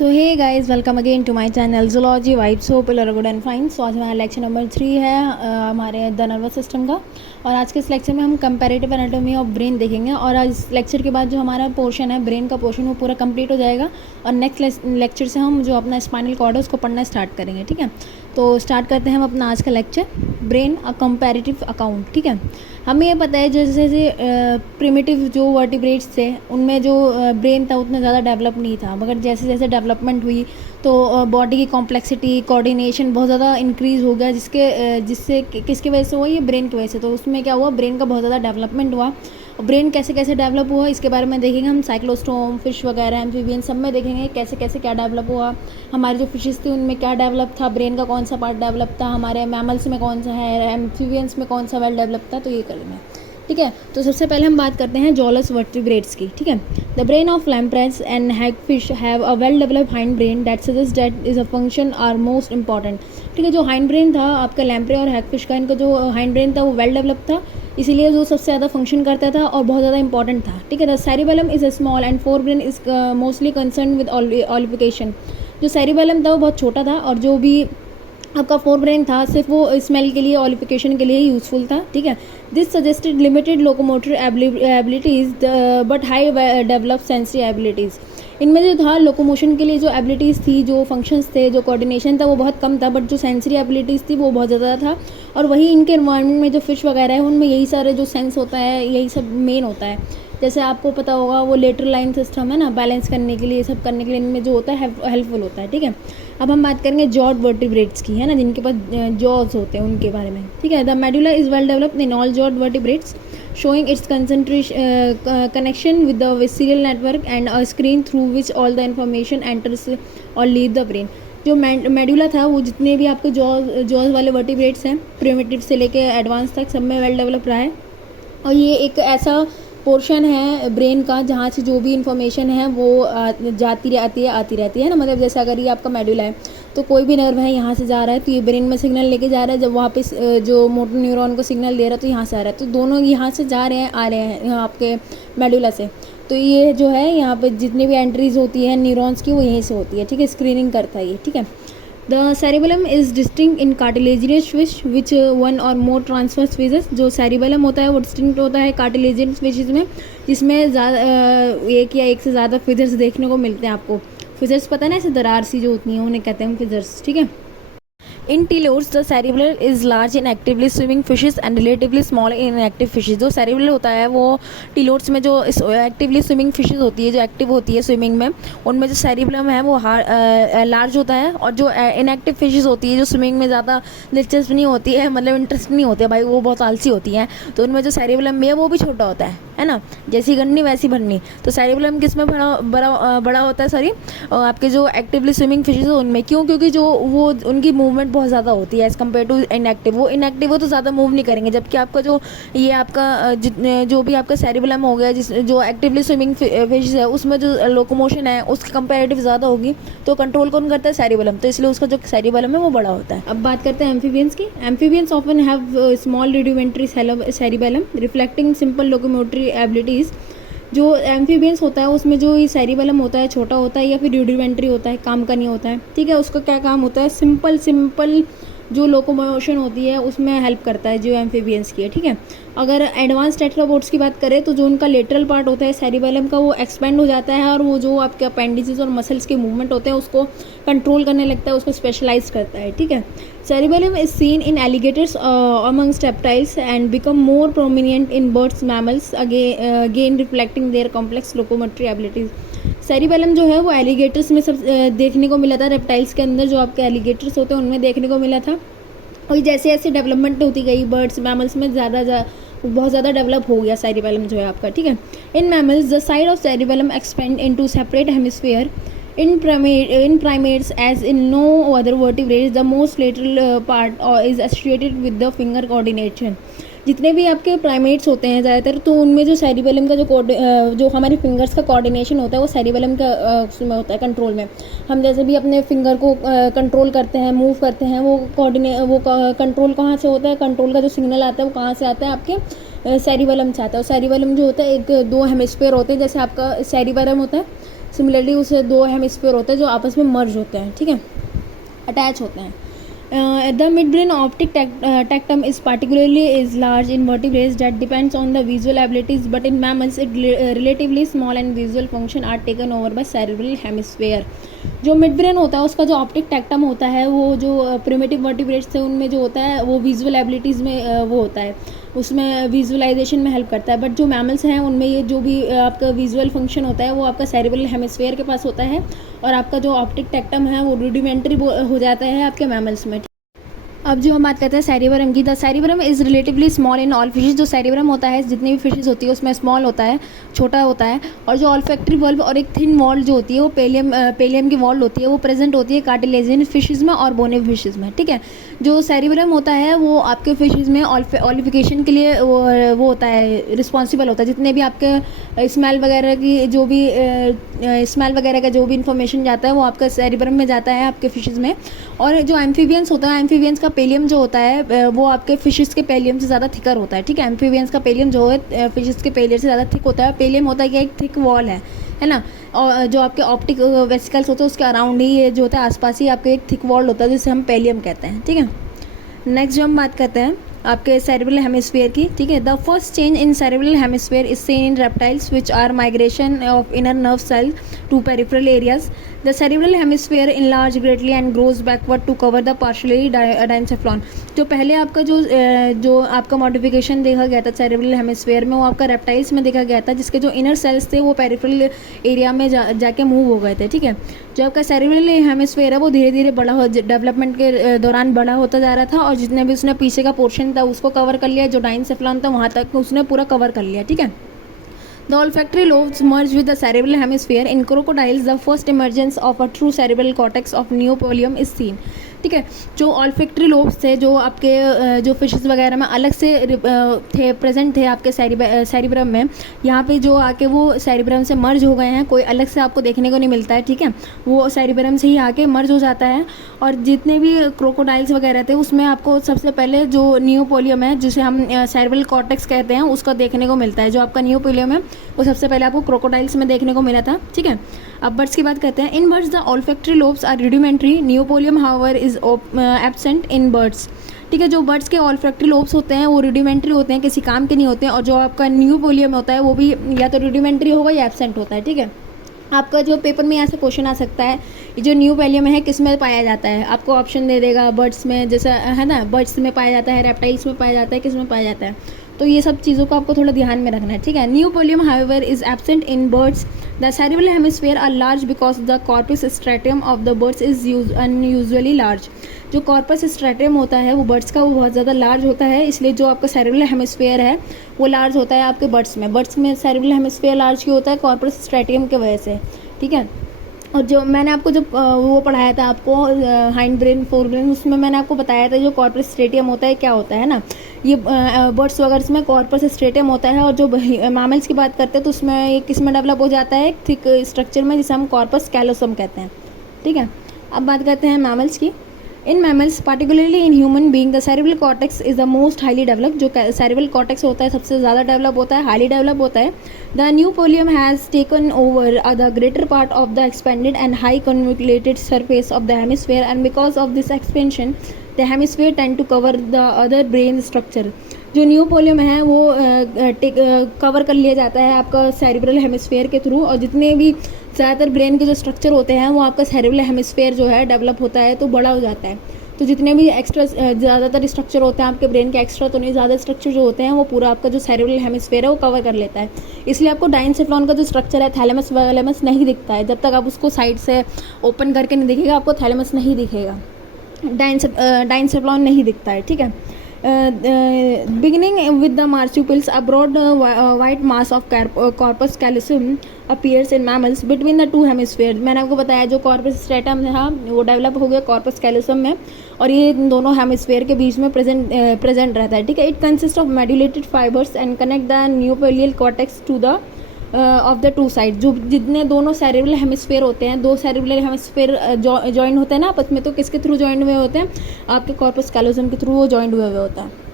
So hey guys, welcome again to my channel zoology vibes. Hope you are good and fine. So आज हमारा lecture number 3 है हमारे the nervous system का। और आज के इस लेक्चर में हम कंपैरेटिव एनाटॉमी ऑफ ब्रेन देखेंगे। और आज इस लेक्चर के बाद जो हमारा पोर्शन है ब्रेन का पोर्शन वो पूरा कंप्लीट हो जाएगा। और नेक्स्ट लेक्चर से हम जो अपना स्पाइनल कॉर्ड है उसको पढ़ना स्टार्ट करेंगे। ठीक है, तो स्टार्ट करते हैं हम अपना आज का लेक्चर, ब्रेन अ कंपैरेटिव अकाउंट। ठीक है, हमें ये पता है जैसे जैसे प्रिमिटिव जो वर्टिब्रेट्स थे उनमें जो ब्रेन था उतना ज़्यादा डेवलप नहीं था, मगर जैसे जैसे डेवलपमेंट हुई तो बॉडी की कॉम्प्लेक्सिटी, कोऑर्डिनेशन बहुत ज़्यादा इंक्रीज़ हो गया, जिससे किसकी वजह से हुआ, ये ब्रेन की वजह से। तो उसमें क्या हुआ, ब्रेन का बहुत ज़्यादा डेवलपमेंट हुआ। ब्रेन कैसे कैसे डेवलप हुआ इसके बारे में देखेंगे हम। साइक्लोस्टोम, फिश वगैरह, एम्फीबियन सब में देखेंगे कैसे कैसे क्या डेवलप हुआ। हमारी जो फिशेस थी उनमें क्या डेवलप था, ब्रेन का कौन सा पार्ट डेवलप था, हमारे मैमल्स में कौन सा है, एम्फीबियंस में कौन सा वेल डेवलप था, तो ये करेंगे। ठीक है, तो सबसे पहले हम बात करते हैं जॉलस वर्टिब्रेट्स की। ठीक है, the brain of lampreys and hagfish have a well developed hind brain that suggest that is a function are most important. ठीक है, जो हाइंड ब्रेन था आपका लैम्प्रे और हैगफिश का, इनका जो हाइंड ब्रेन था वो वेल डेवलप था, इसीलिए जो सबसे ज़्यादा फंक्शन करता था और बहुत ज़्यादा इंपॉर्टेंट था। ठीक है, the cerebellum is a small and fore brain is mostly concern with olfaction. जो सेरिबेलम था वो बहुत छोटा था और जो भी आपका फोर ब्रेन था सिर्फ वो स्मेल के लिए, ऑलिफिकेशन के लिए ही यूज़फुल था। ठीक है, this suggested limited locomotor abilities but high develop sensory abilities. इनमें जो था लोकोमोशन के लिए जो एबिलिटीज़ थी, जो फंक्शंस थे, जो कोऑर्डिनेशन था वो बहुत कम था, बट जो सेंसरी एबिलिटीज़ थी वो बहुत ज़्यादा था। और वही इनके एनवायरनमेंट में जो फिश वगैरह है उनमें यही सारे जो सेंस होता है, यही सब मेन होता है। जैसे आपको पता होगा वो लेटरल लाइन सिस्टम है ना, बैलेंस करने के लिए, ये सब करने के लिए इनमें जो होता है हेल्पफुल होता है। ठीक है, अब हम बात करेंगे जॉड वर्टिब्रेट्स की, है ना, जिनके पास जॉज होते हैं उनके बारे में। ठीक है, the medulla is well developed in all jawed vertebrates showing its concentration connection with the visceral network and a screen through which all the information enters और लीव द ब्रेन। जो मेडुला था वो जितने भी आपके जॉज वाले vertebrates हैं, primitive से लेके एडवांस तक, सब में वेल डेवलप रहा है। और ये एक ऐसा पोर्शन है ब्रेन का जहाँ से जो भी इंफॉर्मेशन है वो जाती रहती है, आती रहती है ना। मतलब जैसे अगर ये आपका मेडुला है तो कोई भी नर्व है यहाँ से जा रहा है तो ये ब्रेन में सिग्नल लेके जा रहा है, जब वहाँ पे जो मोटर न्यूरॉन को सिग्नल दे रहा है तो यहाँ से आ रहा है, तो दोनों यहाँ से जा रहे हैं, आ रहे हैं यहाँ आपके मेडुला से। तो ये जो है यहाँ पे जितनी भी एंट्रीज होती है न्यूरॉन्स की वो यहीं से होती है। ठीक है, स्क्रीनिंग करता है ये। ठीक है, the cerebellum is distinct in cartilaginous fish which one और मोर ट्रांसफर्स फिशेस। जो सेरिबेलम होता है वो डिस्टिंक्ट होता है कार्टिलेजिनस फिशेस में, जिसमें एक या एक से ज़्यादा फिशर्स देखने को मिलते हैं आपको। फिशर्स पता है ना, ऐसे दरार सी जो होती हैं उन्हें कहते हैं फिशर्स। ठीक है, in teleosts the cerebellum is large in actively swimming fishes and relatively small inactive fishes. जो सेरिबेलम होता है वो टीलोट्स में जो एक्टिवली स्विमिंग फिशेस होती है, जो एक्टिव होती है स्विमिंग में, उनमें जो सेरिबेलम है वो लार्ज होता है। और जो इनएक्टिव फिशेस होती है, जो स्विमिंग में ज़्यादा दिलचस्प नहीं होती है, मतलब इंटरेस्ट नहीं होती है भाई, वो बहुत आलसी होती हैं, तो उनमें जो सेरिबेलम में है वो भी छोटा होता है ना, जैसी गन्नी वैसी भरनी। तो सेरिबेलम किस में बड़ा होता है, सॉरी, आपके जो एक्टिवली स्विमिंग फिशेस है उनमें। क्यों? क्योंकि जो वो उनकी मूवमेंट बहुत ज़्यादा होती है एज़ कम्पेयर टू इनएक्टिव। वो इनएक्टिव हो तो ज़्यादा मूव नहीं करेंगे, जबकि आपका जो ये आपका जो भी आपका सेरिबेलम हो गया, जो एक्टिवली स्विमिंग फिशेस है उसमें जो लोकोमोशन है उसकी कंपेरेटिव ज़्यादा होगी, तो कंट्रोल कौन करता है, सेरिबेलम, तो इसलिए उसका जो सेरिबेलम है वो बड़ा होता है। अब बात करते हैं एम्फीबियंस की। Amphibians often have small rudimentary cerebellum reflecting simple locomotory abilities. जो एम्फीबियंस होता है उसमें जो ये सेरिबेलम होता है छोटा होता है या फिर रूडिमेंट्री होता है, काम का नहीं होता है। ठीक है, उसका क्या काम होता है, सिंपल जो लोकोमोशन होती है उसमें हेल्प करता है जो एम्फीबियंस की है। ठीक है, अगर एडवांस टेट्रापोड्स की बात करें तो जो उनका लेटरल पार्ट होता है सेरिबेलम का वो एक्सपेंड हो जाता है, और वो जो आपके अपेंडिसेस और मसल्स के मूवमेंट होते हैं उसको कंट्रोल करने लगता है, उसको स्पेशलाइज करता है। ठीक है, cerebellum is seen in alligators amongst reptiles and become more prominent in birds mammals, again reflecting their complex locomotory abilities. Cerebellum जो है वो एलिगेटर्स में सब देखने को मिला था, रेप्टाइल्स के अंदर जो आपके एलिगेटर्स होते हैं उनमें देखने को मिला था। और जैसे जैसे डेवलपमेंट होती गई बर्ड्स मैमल्स में बहुत ज़्यादा डेवलप हो गया सेरिबेलम जो है आपका। ठीक है, in mammals the side of cerebellum expand into separate hemisphere. In primates, as in no other vertebrates, the most lateral part is associated with the finger coordination. जितने भी आपके प्राइमेट्स होते हैं ज़्यादातर, तो उनमें जो सेरिबेलम का जो हमारे फिंगर्स का कोऑर्डिनेशन होता है वो सेरिबेलम का उसमें होता है, कंट्रोल में। हम जैसे भी अपने फिंगर को कंट्रोल करते हैं, मूव करते हैं, वो कंट्रोल कहाँ से होता है, कंट्रोल का जो सिग्नल आता है वो कहाँ से आता है, आपके सेरिबेलम से आता है। और सेरिबेलम जो होता है, एक दो हेमिस्फीयर होते हैं, जैसे आपका सेरिबेलम होता है सिमिलरली उसे 2 हेमिस्फीयर होते हैं जो आपस में मर्ज होते हैं, ठीक है, अटैच होते हैं. The midbrain optic tectum is particularly is large in vertebrates that depends on the visual abilities, but in mammals it relatively small and visual function are taken over by cerebral hemisphere. जो mid brain होता है उसका जो optic tectum होता है वो जो primitive vertebrates थे उनमें जो होता है वो विजुअल एबिलिटीज़ में वो होता है, उसमें विजुअलाइजेशन में हेल्प करता है. बट जो मैमल्स हैं उनमें ये जो भी आपका विजुअल फंक्शन होता है वो आपका सेरेब्रल हेमिस्फीयर के पास होता है, और आपका जो ऑप्टिक टेक्टम है वो रूडिमेंट्री हो जाता है आपके मैमल्स में. अब जो हम बात करते हैं सेरिब्रम की. The cerebrum is relatively small in all fishes. जो सेरिब्रम होता है जितनी भी फिशेज होती है उसमें स्मॉल होता है, छोटा होता है. और जो ऑल्फैक्टरी बल्ब और एक थिन वॉल जो होती है वो पेलियम की वॉल होती है, वो प्रेजेंट होती है कार्टिलेजियन फिशेज में और बोने फिशेज में, ठीक है. जो सेरिब्रम होता है वो आपके फिशेज में ऑलिफिकेशन के लिए वो होता है, रिस्पॉन्सिबल होता है. जितने भी आपके स्मेल वगैरह की जो भी स्मेल वगैरह का जो भी इंफॉर्मेशन जाता है वो आपका सेरिब्रम में जाता है आपके फिशेज में. और जो एम्फीबियंस होता है, एम्फीबियंस का पेलियम जो होता है वो आपके फिशेस के पेलियम से ज़्यादा थिकर होता है, ठीक है. एम्फीबियंस का पेलियम जो है फिशेस के पेलियर से ज़्यादा थिक होता है. पेलियम होता है कि एक थिक वॉल है ना. और जो आपके ऑप्टिक वेसिकल्स होते हैं उसके अराउंड ही जो होता है आसपास ही आपके एक थिक वॉल होता है जिसे हम पेलियम कहते हैं, ठीक है. नेक्स्ट जो हम बात करते हैं आपके सेरेब्रल हेमिस्फीयर की, ठीक है. The first change in cerebral hemisphere is seen in reptiles which are migration of inner nerve cell to peripheral areas. The cerebral hemisphere enlarge greatly and grows backward to cover the partially diencephalon. जो पहले आपका जो आपका modification देखा गया था cerebral hemisphere में वो आपका रेप्टाइल्स में देखा गया था, जिसके जो इनर सेल्स थे वो पेरिफेरल एरिया में जाके मूव हो गए थे, ठीक है. जो आपका सेरेब्रल हेमिस्फीयर है वो धीरे धीरे बड़ा डेवलपमेंट के दौरान बड़ा होता जा रहा था, और जितने भी उसने पीछे का पोर्शन था उसको कवर कर लिया, जो डाइनसेफ्लॉन था वहाँ तक उसने पूरा कवर कर लिया, ठीक है. The olfactory lobes merge with the cerebral hemisphere. In crocodiles, the first emergence of a true cerebral cortex of neopolium is seen. ठीक है. जो ऑल्फैक्टरी लोब्स थे जो आपके जो फिशेस वगैरह में अलग से थे, प्रेजेंट थे आपके सेरिब्रम में, यहाँ पे जो आके वो सेरिब्रम से मर्ज हो गए हैं, कोई अलग से आपको देखने को नहीं मिलता है, ठीक है. वो सेरिब्रम से ही आके मर्ज हो जाता है. और जितने भी क्रोकोडाइल्स वगैरह थे उसमें आपको सबसे पहले जो नियोपोलियम है जिसे हम सेरेब्रल कॉर्टेक्स कहते हैं उसका देखने को मिलता है. जो आपका नियोपोलियम है वो सबसे पहले आपको क्रोकोडाइल्स में देखने को मिला था, ठीक है. अब बर्ड्स की बात करते हैं. In birds the olfactory lobes are rudimentary. Neopallium however is absent in birds. ठीक है. जो बर्ड्स के ऑल्फैक्टरी लोब्स होते हैं वो रूडिमेंट्री होते हैं, किसी काम के नहीं होते हैं. और जो आपका नियोपोलियम होता है वो भी या तो रूडिमेंट्री होगा या एब्सेंट होता है, ठीक है. आपका जो पेपर में यहाँ से क्वेश्चन आ सकता है जो नियोपोलियम है किस में पाया जाता है, आपको ऑप्शन दे देगा बर्ड्स में, जैसा है ना, बर्ड्स में पाया जाता है, रेप्टाइल्स में पाया जाता है, किस में पाया जाता है. तो ये सब चीज़ों को आपको थोड़ा ध्यान में रखना है, ठीक है. Neopallium however is absent in birds. The cerebral hemisphere are large because the corpus striatum of the birds is unusually large. जो कॉर्पस स्ट्रेटम होता है वो बर्ड्स का वो बहुत ज़्यादा लार्ज होता है, इसलिए जो आपका सेरेब्रल हेमिस्फीयर है वो लार्ज होता है आपके बर्ड्स में. बर्ड्स में सेरेब्रल हेमिस्फीयर लार्ज क्यों होता है? कॉर्पस स्ट्रेटम की वजह से, ठीक है. और जो मैंने आपको जब वो पढ़ाया था आपको हाइंड ब्रेन फोर ब्रेन, उसमें मैंने आपको बताया था जो कॉर्पस स्ट्रेटम होता है क्या होता है ना. ये बर्ड्स वगैरह में कॉर्पस स्ट्रेटम होता है. और जो मैमल्स की बात करते हैं तो उसमें एक किस में डेवलप हो जाता है, एक थिक स्ट्रक्चर में, जिसे हम कॉर्पस कैलोसम कहते हैं, ठीक है. अब बात करते हैं मैमल्स की. In mammals particularly in human being the cerebral cortex is the most highly develop. जो सेरेब्रल कॉर्टेक्स होता है सबसे ज़्यादा डेवलप होता है, हाईली डेवलप होता है. The neopallium has taken over the greater part of the expanded and high convoluted surface of the hemisphere and because of this expansion the hemisphere tend to cover the other brain structure. जो neopallium है वो cover कर लिया जाता है आपका cerebral hemisphere के through, और जितने भी ज़्यादातर ब्रेन के जो स्ट्रक्चर होते हैं वो आपका सेरेब्रल हेमिस्फीयर जो है डेवलप होता है तो बड़ा हो जाता है. तो जितने भी एक्स्ट्रा ज़्यादातर स्ट्रक्चर होते हैं आपके ब्रेन के, एक्स्ट्रा तो नहीं, ज़्यादा स्ट्रक्चर जो होते हैं वो पूरा आपका जो सेरेब्रल हेमिस्फीयर है वो कवर कर लेता है. इसलिए आपको डाइनसेफ्लॉन का जो स्ट्रक्चर है थैलेमस वैलेमस नहीं दिखता है. जब तक आप उसको साइड से ओपन करके नहीं दिखेगा आपको थैलेमस नहीं दिखेगा, डाइनसेफ्लॉन नहीं दिखता है, ठीक है. Beginning with the marsupials, a broad white mass of corpus callosum appears in mammals between the two hemispheres. मैंने आपको बताया जो कॉर्पस स्ट्रेटम था वो डेवलप हो गया कॉर्पस कैलोसम में, और ये दोनों हेमिस्फीयर के बीच में प्रेजेंट रहता है, ठीक है. It consist of medullated fibres and connect the neopallial cortex to the of the two side. जो जितने दोनों सेरेब्रल हेमिस्फीयर होते हैं, दो सेरेब्रल हेमिस्फीयर जॉइन होते हैं ना आपस में, तो किसके थ्रू जॉइंट हुए होते हैं? आपके कॉर्पस कैलोसम के थ्रू वो जॉइंट हुए होता है.